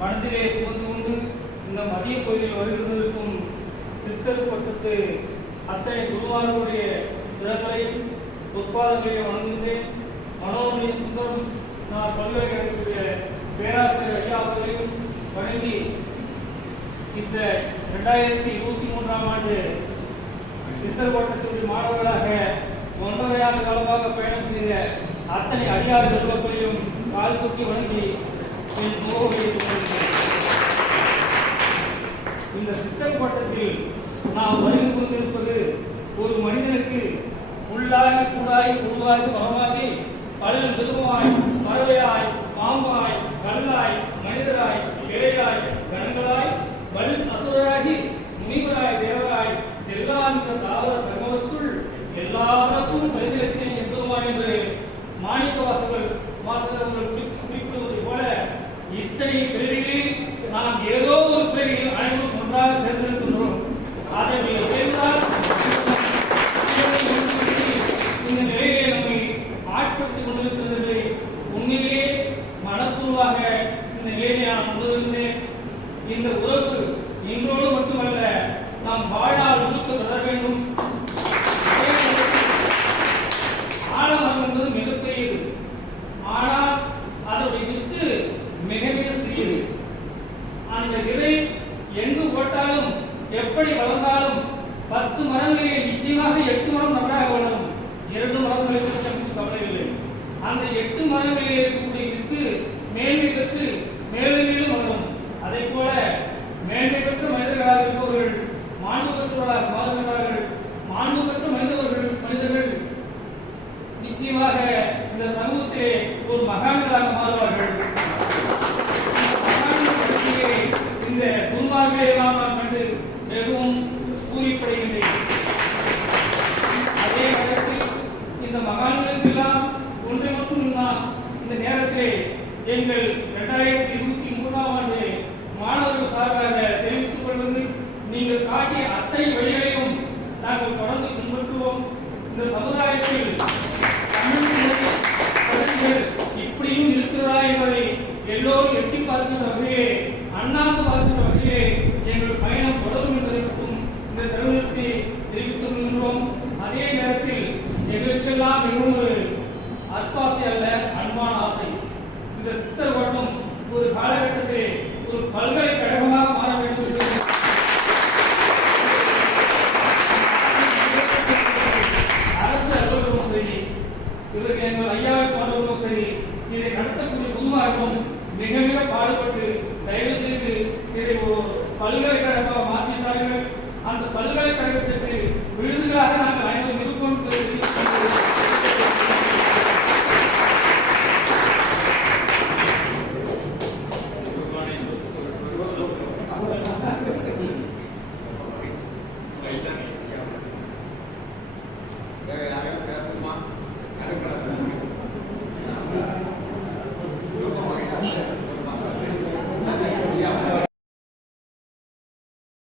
மனதிலே சுமந்து கொண்டு இந்த மதிய கோயிலில் வருகிறதற்கும் சித்தர் பட்டத்து அத்தனை குருவார்களுடைய சிறப்பையும் உட்பாதங்களையும் வணங்குகிறேன். மனோமணி சுந்தரம் நான் பல்கலைக்கழகத்துடைய பேராசிரியர் ஐயா அவர்களையும் வணங்கி இந்த ரெண்டாயிரத்தி இருபத்தி மூன்றாம் ஆண்டு சித்தர் கோட்டத்தினுடைய மாணவர்களாக ஒன்றரை ஆண்டு காலமாக பயணம் செய்த அத்தனை அடியார் நிறுவனங்களையும் கால் தூக்கி வணங்கி என் இந்த சித்தர் கோட்டத்தில் நாம் வருகை கொண்டிருப்பது ஒரு மனிதனுக்கு உள்ளாய் கூடாய் உருவாகி மகமாகி பல் மிருகமாய் பறவையாய் பாம்பாய் கல்லாய் மனிதராய் கிளையாய் கணங்களாய் பல் அசுரராகி முனிவராய் தேவராய் செல்லாந்த தாவர சர்மத்துள் நாம் ஏதோ ஒரு பிறவியில் அனைவரும் ஒன்றாக சேர்ந்திருக்கின்றோம். அதை நீங்கள் சேர்ந்தால் இந்த நிலையிலே நம்மை ஆட்படுத்திக் கொண்டிருக்கிறது உண்மையிலே மனப்பூர்வமாக இந்த நிலையிலே நான் உணர்கின்றேன். இந்த உறவு இன்றோடு மட்டுமல்ல நாம் வாழ்நாள் அந்த விதை எங்கு போட்டாலும் எப்படி வளர்ந்தாலும் பத்து மரங்களில் நிச்சயமாக எட்டு மரம் நன்றாக வளரும். இரண்டு மரங்களை பற்றி நமக்கு அந்த எட்டு மரங்களில் இருக்கக்கூடிய வித்து மேன்மை பெற்று மேலும் மேலும் வளரும். அதே போல மேன்மை பெற்ற மனிதர்களாக இருப்பவர்கள் மாண்பு பெற்றவர்களாக மாறுகின்றார்கள். மாண்பு பெற்ற மனிதவர்கள் மனிதர்கள் நிச்சயமாக இந்த சமூகத்திலே ஒரு மகான்களாக மாறுவார்கள் இந்த துன்மார்களை எல்லாம் நான் கண்டு மிகவும் பூரிப்படைகின்றேன். அதே நேரத்தில் இந்த மகான்களுக்கெல்லாம் ஒன்றை மட்டும் நான் இந்த நேரத்திலே எங்கள் இரண்டாயிரத்தி இருபத்தி மூன்றாம் ஆண்டு மாணவர்கள் சார்பாக தெரிவித்துக் கொள்வது நீங்கள் காட்டிய அத்தனை வழிகளையும் நாங்கள் தொடர்ந்து பின்பற்றுவோம். இந்த சமுதாயத்தில் எங்கள் ஐயாவை போன்றவர்களும் சரி இதை நடத்தக்கூடிய குருமார்களும் மிக மிக பாடுபட்டு தயவு செய்து இதை ஒரு பல்கலைக்கழகமாக மாற்றினார்கள் அந்த பல்கலைக்கழகத்திற்கு விருதுகளாக Thank you.